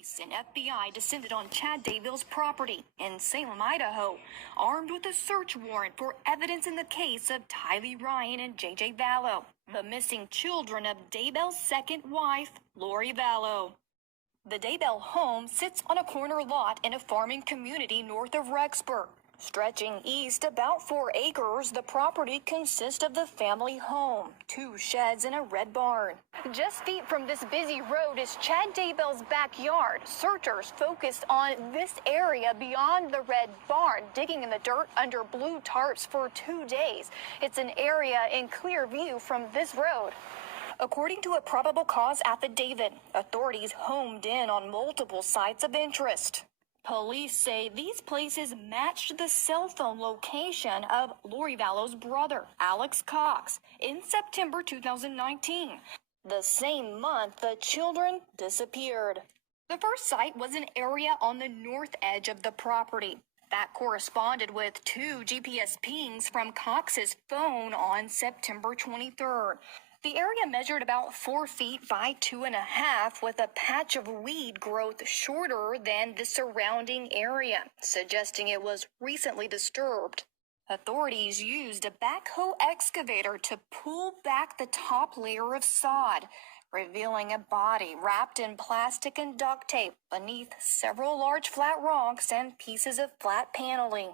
Police and FBI descended on Chad Daybell's property in Salem, Idaho, armed with a search warrant for evidence in the case of Tylee Ryan and J.J. Vallow, the missing children of Daybell's second wife, Lori Vallow. The Daybell home sits on a corner lot in a farming community north of Rexburg. Stretching east about 4 acres, the property consists of the family home, 2 sheds, and a red barn. Just feet from this busy road is Chad Daybell's backyard. Searchers focused on this area beyond the red barn, digging in the dirt under blue tarps for 2 days. It's an area in clear view from this road. According to a probable cause affidavit, authorities homed in on multiple sites of interest. Police say these places matched the cell phone location of Lori Vallow's brother, Alex Cox, in September 2019. The same month the children disappeared. The first site was an area on the north edge of the property. That corresponded with 2 GPS pings from Cox's phone on September 23rd. The area measured about 4 feet by 2.5, with a patch of weed growth shorter than the surrounding area, suggesting it was recently disturbed. Authorities used a backhoe excavator to pull back the top layer of sod, revealing a body wrapped in plastic and duct tape beneath several large flat rocks and pieces of flat paneling.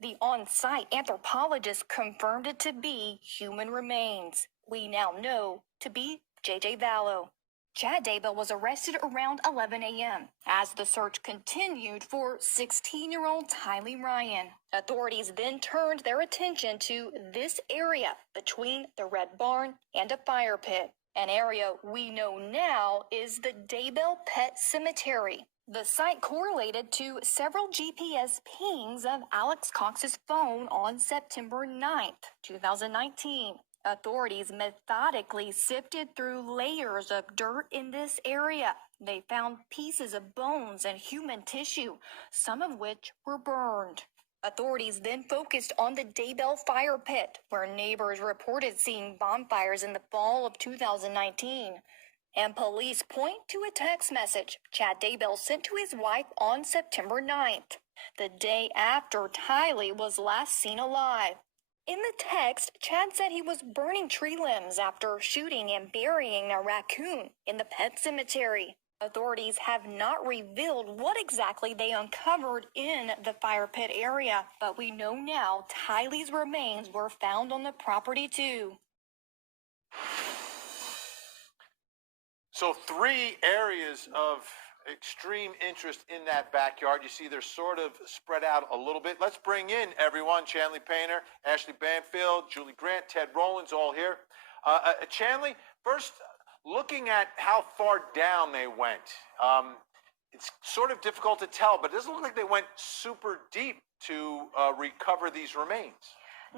The on-site anthropologist confirmed it to be human remains. We now know to be J.J. Vallow. Chad Daybell was arrested around 11 a.m. as the search continued for 16-year-old Tylee Ryan. Authorities then turned their attention to this area between the red barn and a fire pit. An area we know now is the Daybell Pet Cemetery. The site correlated to several GPS pings of Alex Cox's phone on September 9th, 2019. Authorities methodically sifted through layers of dirt in this area. They found pieces of bones and human tissue, some of which were burned. Authorities then focused on the Daybell fire pit, where neighbors reported seeing bonfires in the fall of 2019. And police point to a text message Chad Daybell sent to his wife on September 9th, the day after Tylee was last seen alive. In the text, Chad said he was burning tree limbs after shooting and burying a raccoon in the pet cemetery. Authorities have not revealed what exactly they uncovered in the fire pit area, but we know now Tylee's remains were found on the property too. So 3 areas of extreme interest in that backyard. You see they're sort of spread out a little bit. Let's bring in everyone. Chanley Painter, Ashley Banfield, Julie Grant, Ted Rowlands, all here. Chanley, first, looking at how far down they went, it's sort of difficult to tell, but it doesn't look like they went super deep to recover these remains.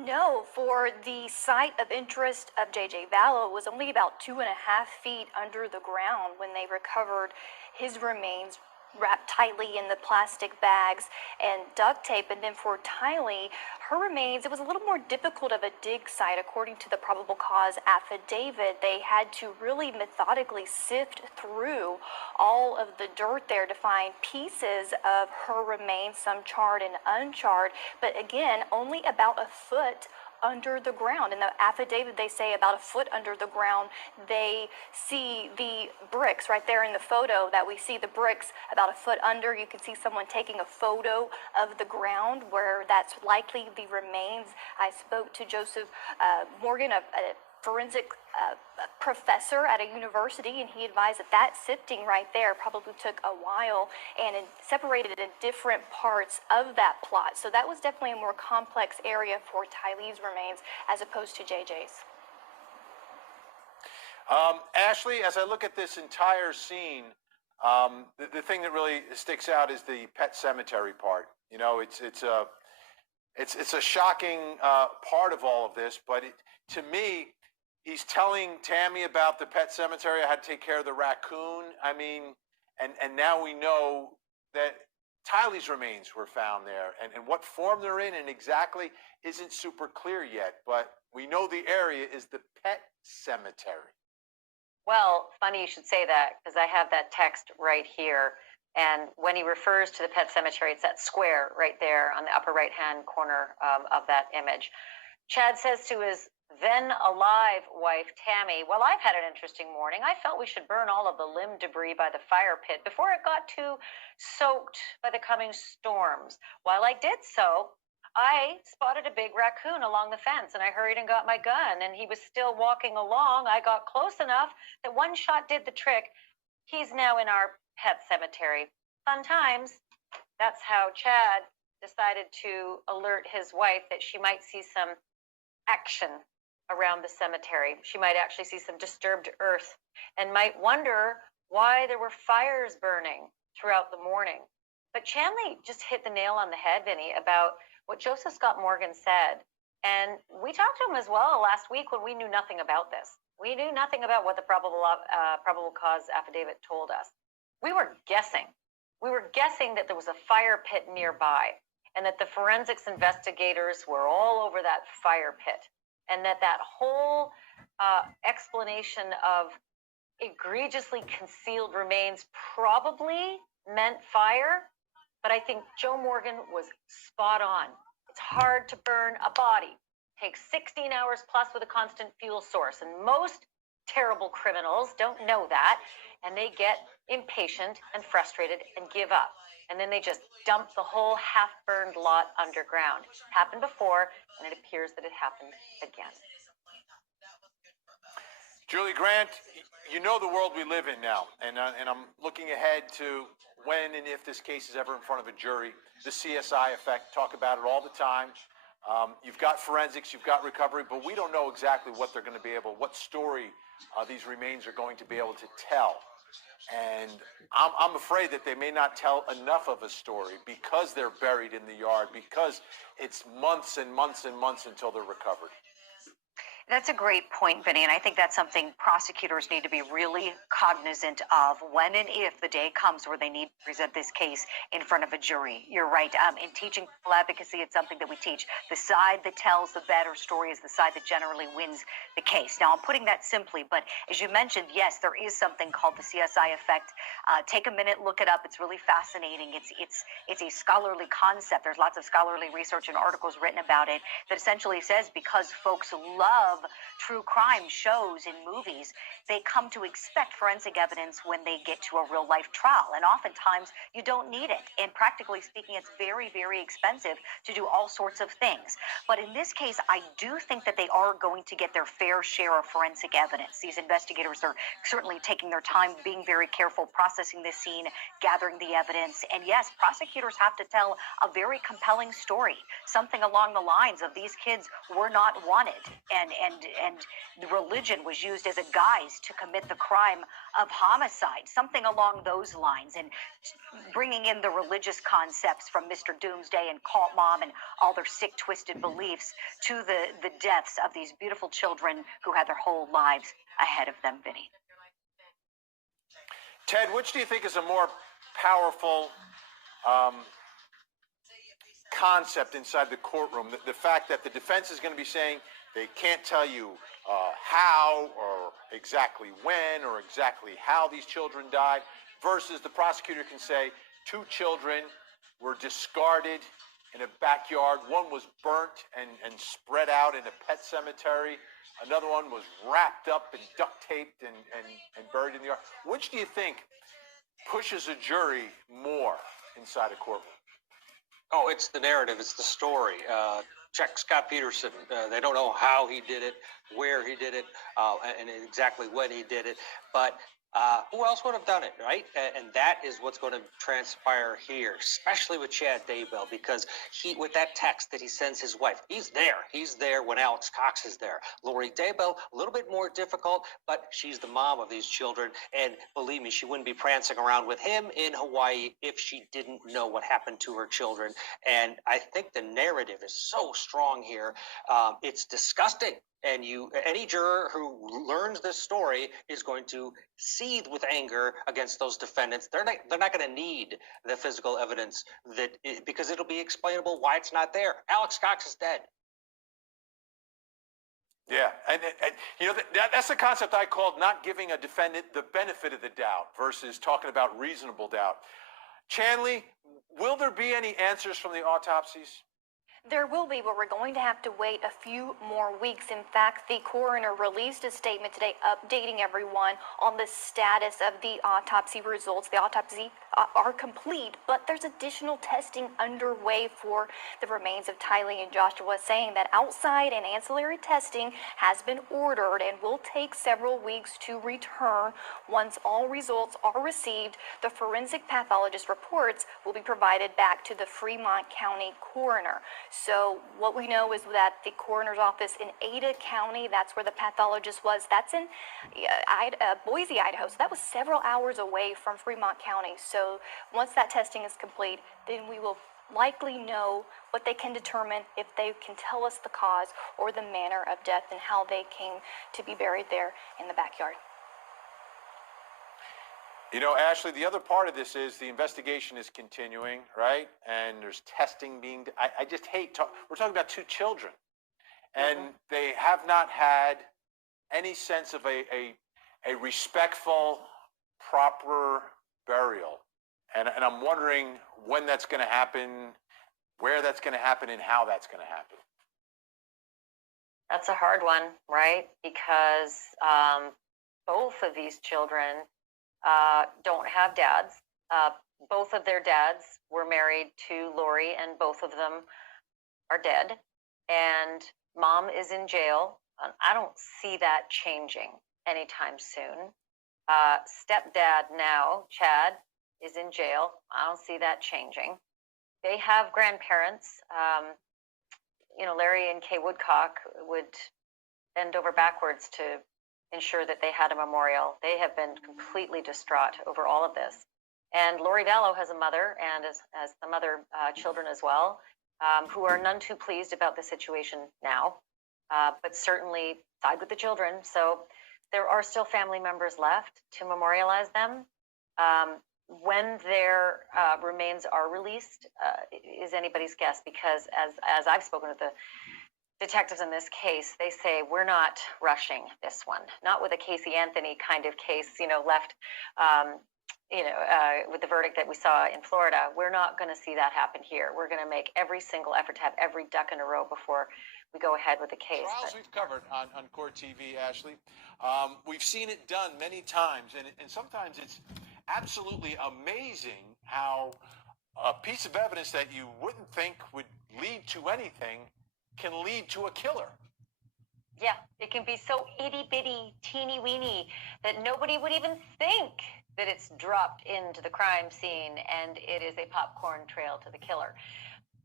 No, for the site of interest of J.J. Vallow, it was only about 2.5 feet under the ground when they recovered his remains, wrapped tightly in the plastic bags and duct tape. And then for Tylee, her remains, it was a little more difficult of a dig site. According to the probable cause affidavit, they had to really methodically sift through all of the dirt there to find pieces of her remains, some charred and uncharred, but again, only about a foot under the ground. In the affidavit, they say about a foot under the ground. They see the bricks right there in the photo that we see the bricks about a foot under. You can see someone taking a photo of the ground where that's likely the remains. I spoke to Joseph Morgan, a forensic professor at a university, and he advised that sifting right there probably took a while and it separated in different parts of that plot. So that was definitely a more complex area for Tylee's remains as opposed to JJ's. Ashley, as I look at this entire scene, the thing that really sticks out is the pet cemetery part. You know, it's a shocking part of all of this, but to me, he's telling Tammy about the pet cemetery. I had to take care of the raccoon. I mean, and now we know that Tylee's remains were found there, and what form they're in and exactly isn't super clear yet, but we know the area is the pet cemetery. Well, funny you should say that, because I have that text right here. And when he refers to the pet cemetery, it's that square right there on the upper right-hand corner of that image. Chad says to his then alive wife, Tammy, "Well, I've had an interesting morning. I felt we should burn all of the limb debris by the fire pit before it got too soaked by the coming storms. While I did so, I spotted a big raccoon along the fence, and I hurried and got my gun, and he was still walking along. I got close enough that one shot did the trick. He's now in our pet cemetery. Fun times." That's how Chad decided to alert his wife that she might see some action around the cemetery. She might actually see some disturbed earth and might wonder why there were fires burning throughout the morning. But Chanley just hit the nail on the head, Vinny, about what Joseph Scott Morgan said. And we talked to him as well last week when we knew nothing about this. We knew nothing about what the probable cause affidavit told us. We were guessing. We were guessing that there was a fire pit nearby and that the forensics investigators were all over that fire pit, and that whole explanation of egregiously concealed remains probably meant fire. But I think Joe Morgan was spot on. It's hard to burn a body. It takes 16 hours plus with a constant fuel source, and most terrible criminals don't know that, and they get impatient and frustrated and give up. And then they just dump the whole half-burned lot underground. Happened before, and it appears that it happened again. Julie Grant, you know the world we live in now, and I'm looking ahead to when and if this case is ever in front of a jury. The CSI effect, talk about it all the time. You've got forensics, you've got recovery, but we don't know exactly what they're going to be able, what story these remains are going to be able to tell. And I'm afraid that they may not tell enough of a story because they're buried in the yard, because it's months and months and months until they're recovered. That's a great point, Vinny, and I think that's something prosecutors need to be really cognizant of when and if the day comes where they need to present this case in front of a jury. You're right. In teaching full advocacy, it's something that we teach. The side that tells the better story is the side that generally wins the case. Now, I'm putting that simply, but as you mentioned, yes, there is something called the CSI effect. Take a minute, look it up. It's really fascinating. It's a scholarly concept. There's lots of scholarly research and articles written about it that essentially says because folks love true crime shows and movies, they come to expect forensic evidence when they get to a real life trial. And oftentimes you don't need it. And practically speaking, it's very, very expensive to do all sorts of things. But in this case, I do think that they are going to get their fair share of forensic evidence. These investigators are certainly taking their time, being very careful, processing this scene, gathering the evidence. And yes, prosecutors have to tell a very compelling story, something along the lines of these kids were not wanted, and the religion was used as a guise to commit the crime of homicide, something along those lines, and bringing in the religious concepts from Mr. Doomsday and Cult Mom and all their sick, twisted beliefs to the deaths of these beautiful children who had their whole lives ahead of them, Vinny. Ted, which do you think is a more powerful concept inside the courtroom? The fact that the defense is going to be saying they can't tell you how or exactly when or exactly how these children died, versus the prosecutor can say 2 children were discarded in a backyard. One was burnt and spread out in a pet cemetery. Another one was wrapped up and duct taped and buried in the yard. Which do you think pushes a jury more inside a courtroom? Oh, it's the narrative. It's the story. Check Scott Peterson. They don't know how he did it, where he did it, and exactly when he did it. But who else would have done it, right? And that is what's going to transpire here, especially with Chad Daybell, because with that text that he sends his wife, he's there. He's there when Alex Cox is there. Lori Daybell, a little bit more difficult, but she's the mom of these children. And believe me, she wouldn't be prancing around with him in Hawaii if she didn't know what happened to her children. And I think the narrative is so strong here. It's disgusting. And any juror who learns this story is going to seethe with anger against those defendants. They're not going to need the physical evidence because it'll be explainable why it's not there. Alex Cox is dead. Yeah, and you know that's the concept I called not giving a defendant the benefit of the doubt versus talking about reasonable doubt. Chanley, will there be any answers from the autopsies? There will be, but we're going to have to wait a few more weeks. In fact, the coroner released a statement today updating everyone on the status of the autopsy results. The autopsy are complete, but there's additional testing underway for the remains of Tylee and Joshua, saying that outside and ancillary testing has been ordered and will take several weeks to return. Once all results are received, the forensic pathologist reports will be provided back to the Fremont County coroner. So what we know is that the coroner's office in Ada County, that's where the pathologist was, that's in Boise, Idaho. So that was several hours away from Fremont County. So once that testing is complete, then we will likely know what they can determine, if they can tell us the cause or the manner of death and how they came to be buried there in the backyard. You know, Ashley, the other part of this is the investigation is continuing, right? And there's testing being, I just hate, we're talking about two children. And they have not had any sense of a respectful, proper burial. And I'm wondering when that's going to happen, where that's going to happen, and how that's going to happen. That's a hard one, right? Because both of these children don't have dads. Both of their dads were married to Lori, and both of them are dead. And mom is in jail. I don't see that changing anytime soon. Stepdad now, Chad, is in jail. I don't see that changing. They have grandparents. Larry and Kay Woodcock would bend over backwards to ensure that they had a memorial. They have been completely distraught over all of this. And Lori Vallow has a mother, and as the mother, children as well, who are none too pleased about the situation now, but certainly side with the children. So there are still family members left to memorialize them. When their remains are released is anybody's guess, because as I've spoken with the detectives in this case, they say we're not rushing this one, not with a Casey Anthony kind of case, left, with the verdict that we saw in Florida. We're not going to see that happen here. We're going to make every single effort to have every duck in a row before we go ahead with the case. Trials we've covered on Court TV, Ashley. We've seen it done many times, and sometimes it's absolutely amazing how a piece of evidence that you wouldn't think would lead to anything can lead to a killer. Yeah, it can be so itty-bitty, teeny-weeny that nobody would even think that it's dropped into the crime scene and it is a popcorn trail to the killer.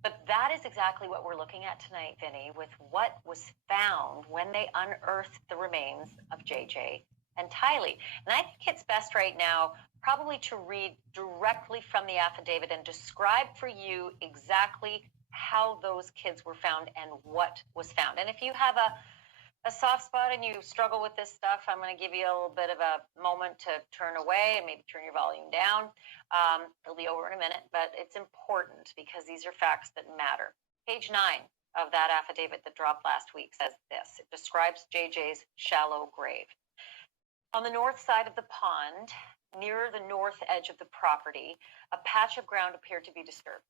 But that is exactly what we're looking at tonight, Vinny, with what was found when they unearthed the remains of JJ and Tylee. And I think it's best right now probably to read directly from the affidavit and describe for you exactly how those kids were found and what was found. And if you have a soft spot and you struggle with this stuff, I'm going to give you a little bit of a moment to turn away and maybe turn your volume down. It'll be over in a minute, but it's important because these are facts that matter. Page 9 of that affidavit that dropped last week says this. It describes JJ's shallow grave. On the north side of the pond, near the north edge of the property, a patch of ground appeared to be disturbed.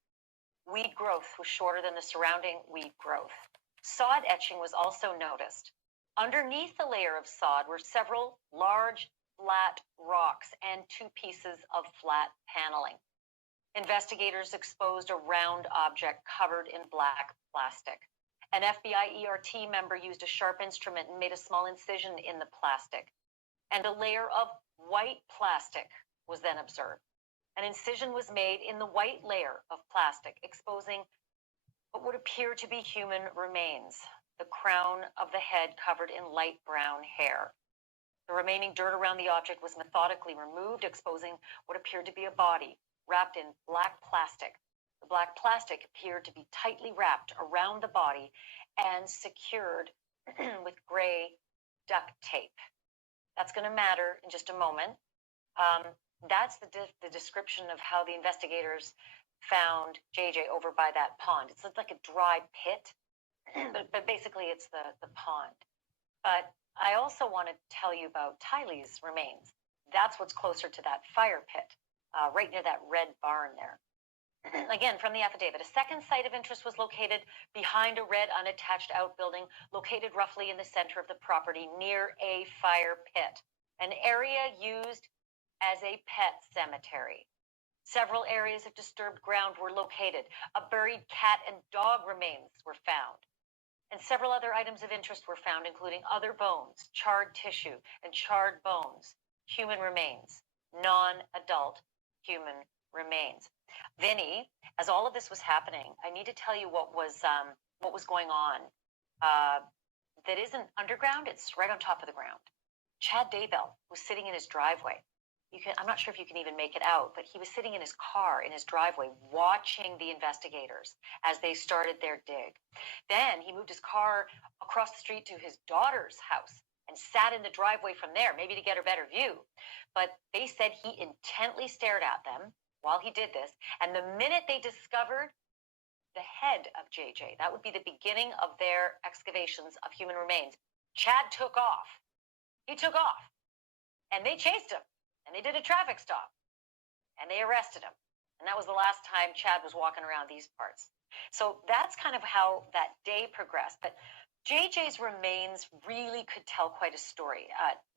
Weed growth was shorter than the surrounding weed growth. Sod etching was also noticed. Underneath the layer of sod were several large, flat rocks and 2 pieces of flat paneling. Investigators exposed a round object covered in black plastic. An FBI ERT member used a sharp instrument and made a small incision in the plastic. And a layer of white plastic was then observed. An incision was made in the white layer of plastic, exposing what would appear to be human remains, the crown of the head covered in light brown hair. The remaining dirt around the object was methodically removed, exposing what appeared to be a body wrapped in black plastic. The black plastic appeared to be tightly wrapped around the body and secured with gray duct tape. That's going to matter in just a moment. That's the description of how the investigators found JJ over by that pond. It's like a dry pit, but basically it's the pond. But I also want to tell you about Tylee's remains. That's what's closer to that fire pit. right near that red barn there. Again, from the affidavit, a second site of interest was located behind a red unattached outbuilding located roughly in the center of the property near a fire pit, an area used as a pet cemetery. Several areas of disturbed ground were located. A buried cat and dog remains were found. And several other items of interest were found, including other bones, charred tissue, and charred bones, human remains, non-adult human remains. Vinny, as all of this was happening, I need to tell you what was going on. That isn't underground; it's right on top of the ground. Chad Daybell was sitting in his driveway. I'm not sure if you can even make it out, but he was sitting in his car in his driveway, watching the investigators as they started their dig. Then he moved his car across the street to his daughter's house and sat in the driveway from there, maybe to get a better view. But they said he intently stared at them while he did this, and the minute they discovered the head of JJ, that would be the beginning of their excavations of human remains, Chad took off. He took off, and they chased him, and they did a traffic stop, and they arrested him. And that was the last time Chad was walking around these parts. So that's kind of how that day progressed. But JJ's remains really could tell quite a story.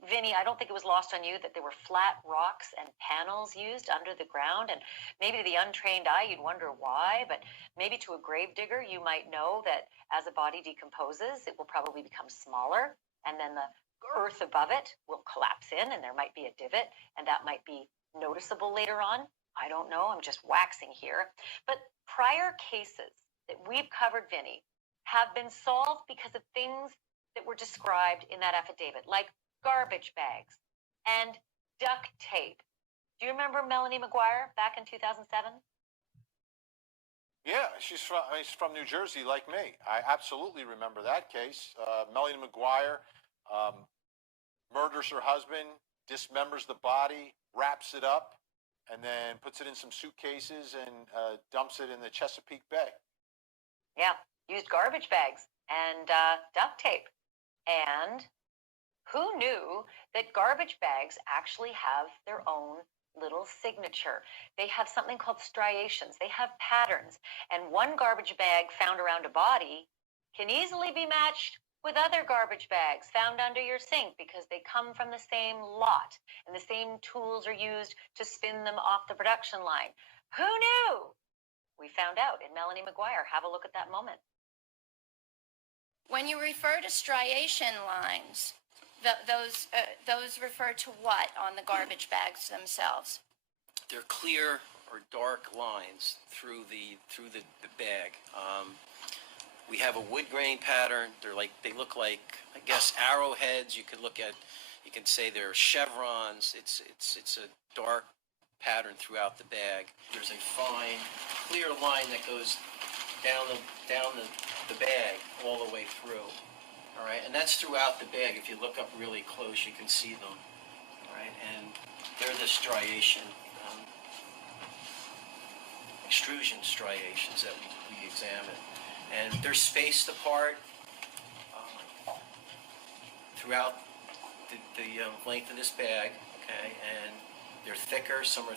Vinny, I don't think it was lost on you that there were flat rocks and panels used under the ground. And maybe to the untrained eye, you'd wonder why. But maybe to a grave digger, you might know that as a body decomposes, it will probably become smaller. And then the earth above it will collapse in, and there might be a divot. And that might be noticeable later on. I don't know. I'm just waxing here. But prior cases that we've covered, Vinny, have been solved because of things that were described in that affidavit, like garbage bags and duct tape. Do you remember Melanie McGuire back in 2007? Yeah, she's from New Jersey, like me. I absolutely remember that case. Melanie McGuire murders her husband, dismembers the body, wraps it up, and then puts it in some suitcases and dumps it in the Chesapeake Bay. Yeah. Used garbage bags and duct tape. And who knew that garbage bags actually have their own little signature? They have something called striations. They have patterns. And one garbage bag found around a body can easily be matched with other garbage bags found under your sink because they come from the same lot and the same tools are used to spin them off the production line. Who knew? We found out in Melanie McGuire. Have a look at that moment. When you refer to striation lines, those refer to what on the garbage bags themselves? They're clear or dark lines through the bag. We have a wood grain pattern. They look like, I guess, arrowheads. You can say they're chevrons. It's a dark pattern throughout the bag. There's a fine, clear line that goes down the bag all the way through. All right, and that's throughout the bag. If you look up really close, you can see them. All right, and they're the striation, extrusion striations that we examine. And they're spaced apart throughout the length of this bag, okay? And they're thicker, some are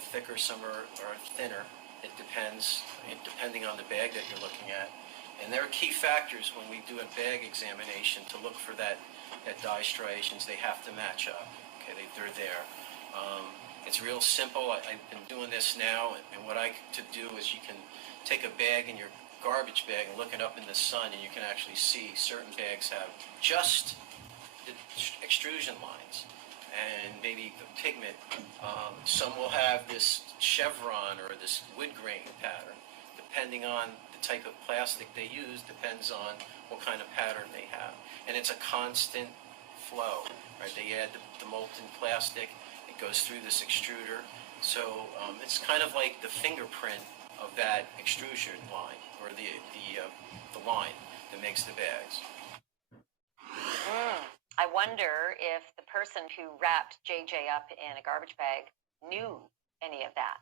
thinner. It depends, depending on the bag that you're looking at. And there are key factors when we do a bag examination to look for that dye striations. They have to match up, okay? They're there. It's real simple. I've been doing this now, and what I to do is you can take a bag in your garbage bag and look it up in the sun, and you can actually see certain bags have just the extrusion lines and maybe the pigment. Some will have this chevron or this wood grain pattern. Depending on the type of plastic they use, depends on what kind of pattern they have. And it's a constant flow, right? They add the molten plastic, it goes through this extruder. So it's kind of like the fingerprint of that extrusion line, or the line that makes the bags. I wonder if the person who wrapped JJ up in a garbage bag knew any of that.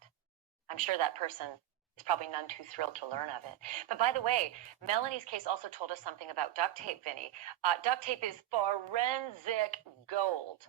I'm sure that person is probably none too thrilled to learn of it. But by the way, Melanie's case also told us something about duct tape, Vinny. Duct tape is forensic gold.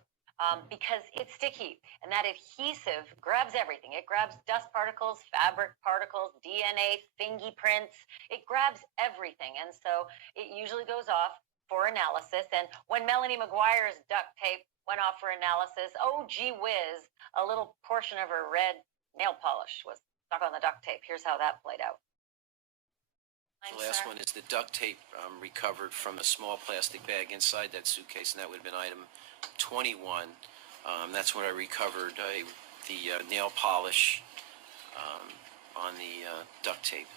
because it's sticky, and that adhesive grabs everything. It grabs dust particles, fabric particles, DNA, fingerprints. It grabs everything, and so it usually goes off for analysis. And when Melanie McGuire's duct tape went off for analysis, oh gee whiz, a little portion of her red nail polish was stuck on the duct tape. Here's how that played out. The last one is the duct tape recovered from a small plastic bag inside that suitcase, and that would have been item 21. That's when I recovered the nail polish on the duct tape.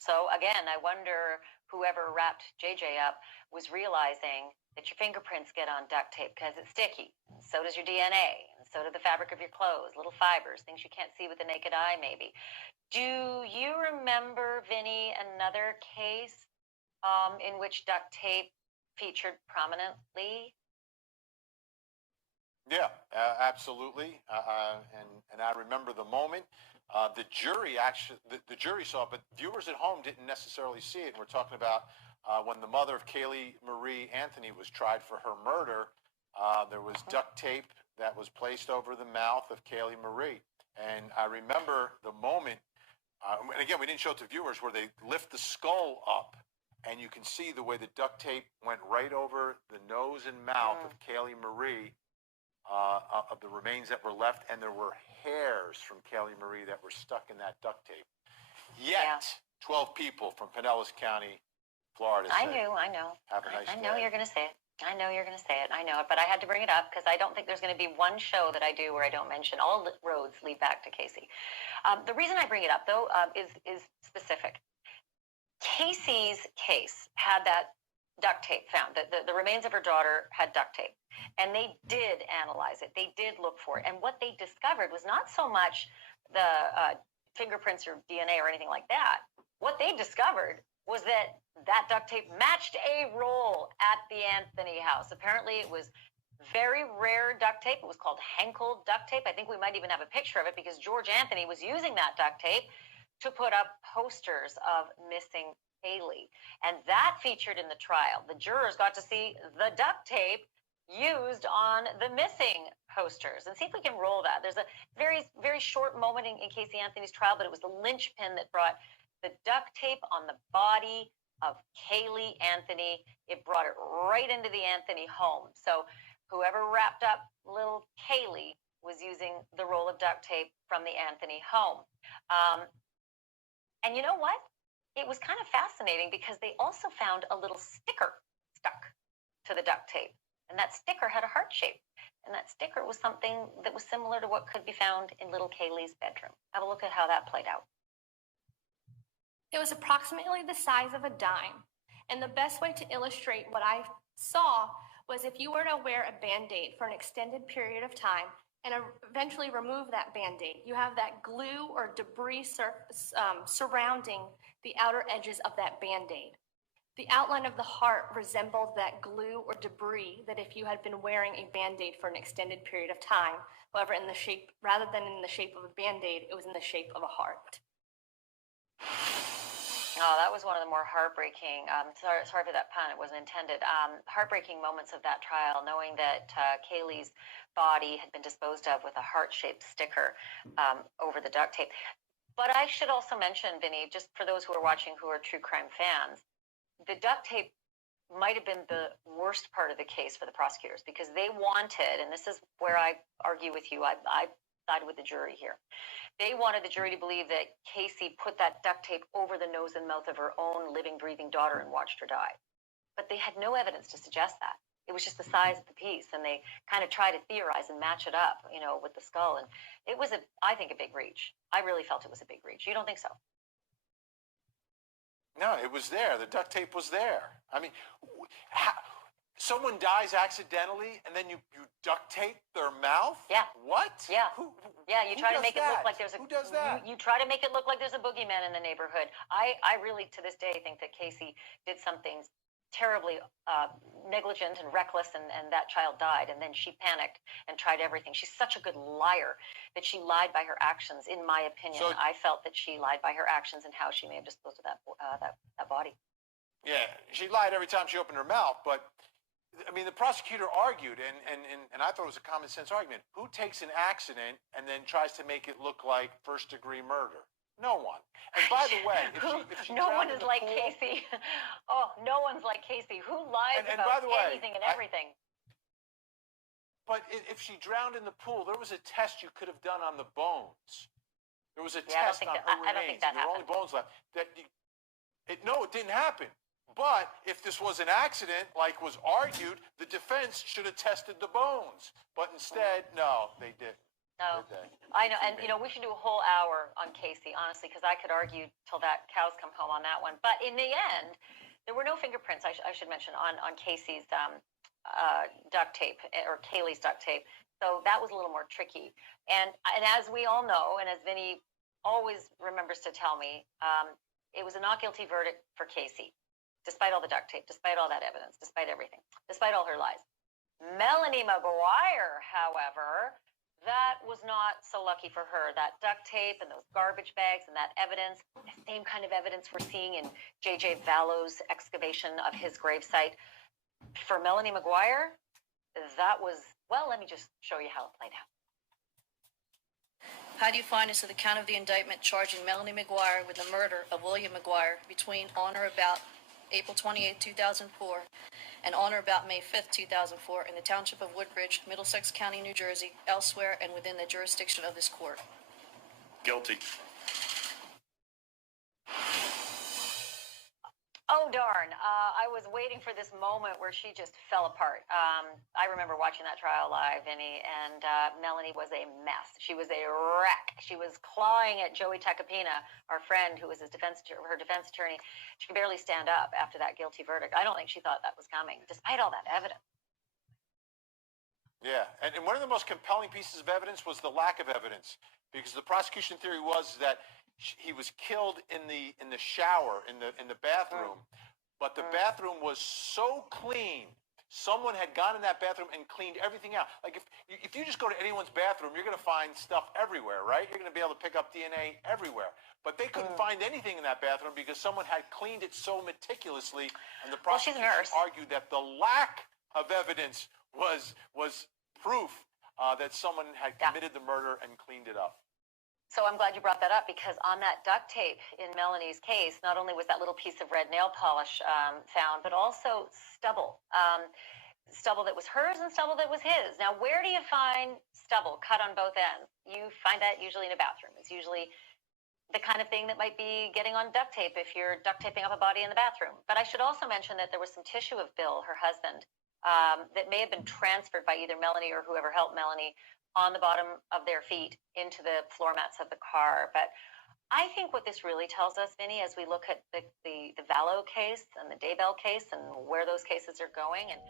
So again, I wonder whoever wrapped JJ up was realizing that your fingerprints get on duct tape because it's sticky. So does your DNA, and so do the fabric of your clothes, little fibers, things you can't see with the naked eye maybe. Do you remember, Vinny, another case in which duct tape featured prominently? Yeah, absolutely. And I remember the moment. The jury the jury saw it, but viewers at home didn't necessarily see it. And we're talking about when the mother of Kaylee Marie Anthony was tried for her murder. There was duct tape that was placed over the mouth of Kaylee Marie. And I remember the moment, and again, we didn't show it to viewers, where they lift the skull up, and you can see the way the duct tape went right over the nose and mouth of Kaylee Marie, of the remains that were left, and there were hairs from Kaylee Marie that were stuck in that duct tape. Yet, 12 people from Pinellas County, Florida. I know. Have a nice day. I know you're going to say it. I know you're going to say it. I know it, but I had to bring it up because I don't think there's going to be one show that I do where I don't mention all roads lead back to Casey. The reason I bring it up, though, is specific. Casey's case had that duct tape found. The remains of her daughter had duct tape, and they did analyze it. They did look for it, and what they discovered was not so much the fingerprints or DNA or anything like that. What they discovered was that duct tape matched a roll at the Anthony house. Apparently, it was very rare duct tape. It was called Henkel duct tape. I think we might even have a picture of it because George Anthony was using that duct tape to put up posters of missing Kaylee. And that featured in the trial. The jurors got to see the duct tape used on the missing posters. And see if we can roll that. There's a very, very short moment in Casey Anthony's trial, but it was the linchpin that brought the duct tape on the body of Kaylee Anthony. It brought it right into the Anthony home. So whoever wrapped up little Kaylee was using the roll of duct tape from the Anthony home. And you know what? It was kind of fascinating because they also found a little sticker stuck to the duct tape. And that sticker had a heart shape. And that sticker was something that was similar to what could be found in little Kaylee's bedroom. Have a look at how that played out. It was approximately the size of a dime. And the best way to illustrate what I saw was if you were to wear a Band-Aid for an extended period of time and eventually remove that Band-Aid, you have that glue or debris surrounding the outer edges of that Band-Aid. The outline of the heart resembled that glue or debris that if you had been wearing a Band-Aid for an extended period of time. However, rather than in the shape of a Band-Aid, it was in the shape of a heart. Oh, that was one of the more heartbreaking, sorry for that pun, it wasn't intended, heartbreaking moments of that trial, knowing that Kaylee's body had been disposed of with a heart-shaped sticker over the duct tape. But I should also mention, Vinny, just for those who are watching who are true crime fans, the duct tape might have been the worst part of the case for the prosecutors because they wanted, and this is where I argue with you, I side with the jury here. They wanted the jury to believe that Casey put that duct tape over the nose and mouth of her own living, breathing daughter and watched her die. But they had no evidence to suggest that. It was just the size of the piece, and they kind of tried to theorize and match it up, with the skull. And it was, I think, a big reach. I really felt it was a big reach. You don't think so? No, it was there. The duct tape was there. I mean, someone dies accidentally, and then you duct tape their mouth? Yeah. What? Yeah. You try to make it look like there's Who does that? You try to make it look like there's a boogeyman in the neighborhood. I really, to this day, think that Casey did something terribly negligent and reckless, and that child died, and then she panicked and tried everything. She's such a good liar that she lied by her actions, in my opinion. So, I felt that she lied by her actions and how she may have disposed of that body. Yeah, she lied every time she opened her mouth, but I mean, the prosecutor argued, and I thought it was a common sense argument. Who takes an accident and then tries to make it look like first-degree murder? No one. And by the way, if she no one drowned in is the like pool, Casey. Oh, no one's like Casey. Who lies and about by the way, anything and everything? But if she drowned in the pool, there was a test you could have done on the bones. There was a Yeah, test on her I don't think remains, that and there were only happened. bones left. No, it didn't happen. But if this was an accident, like was argued, the defense should have tested the bones. But instead, no, they didn't. No, Did they? I know, and we should do a whole hour on Casey, honestly, because I could argue till that cows come home on that one. But in the end, there were no fingerprints. I should mention on Casey's duct tape or Kaylee's duct tape. So that was a little more tricky. And as we all know, and as Vinny always remembers to tell me, it was a not guilty verdict for Casey, despite all the duct tape, despite all that evidence, despite everything, despite all her lies. Melanie McGuire, however, that was not so lucky for her. That duct tape and those garbage bags and that evidence, the same kind of evidence we're seeing in J.J. Vallow's excavation of his gravesite. For Melanie McGuire, that was, well, let me just show you how it played out. How do you find this to the count of the indictment charging Melanie McGuire with the murder of William McGuire between on or about April 28, 2004 and on or about May 5, 2004 in the township of Woodbridge, Middlesex County, New Jersey, elsewhere and within the jurisdiction of this court? Guilty. Oh, darn. I was waiting for this moment where she just fell apart. I remember watching that trial live, Vinny, and Melanie was a mess. She was a wreck. She was clawing at Joey Tacopina, our friend who was her defense attorney. She could barely stand up after that guilty verdict. I don't think she thought that was coming, despite all that evidence. Yeah, and one of the most compelling pieces of evidence was the lack of evidence, because the prosecution theory was that he was killed in the shower in the bathroom, but the bathroom was so clean. Someone had gone in that bathroom and cleaned everything out. Like if you just go to anyone's bathroom, you're going to find stuff everywhere, right? You're going to be able to pick up DNA everywhere. But they couldn't find anything in that bathroom because someone had cleaned it so meticulously, and the prosecution argued that the lack of evidence was proof that someone had committed the murder and cleaned it up. So I'm glad you brought that up, because on that duct tape in Melanie's case, not only was that little piece of red nail polish found, but also stubble. Stubble that was hers and stubble that was his. Now, where do you find stubble cut on both ends? You find that usually in a bathroom. It's usually the kind of thing that might be getting on duct tape if you're duct taping up a body in the bathroom. But I should also mention that there was some tissue of Bill, her husband, that may have been transferred by either Melanie or whoever helped Melanie on the bottom of their feet into the floor mats of the car. But I think what this really tells us, Vinny, as we look at the Vallow case and the Daybell case and where those cases are going, and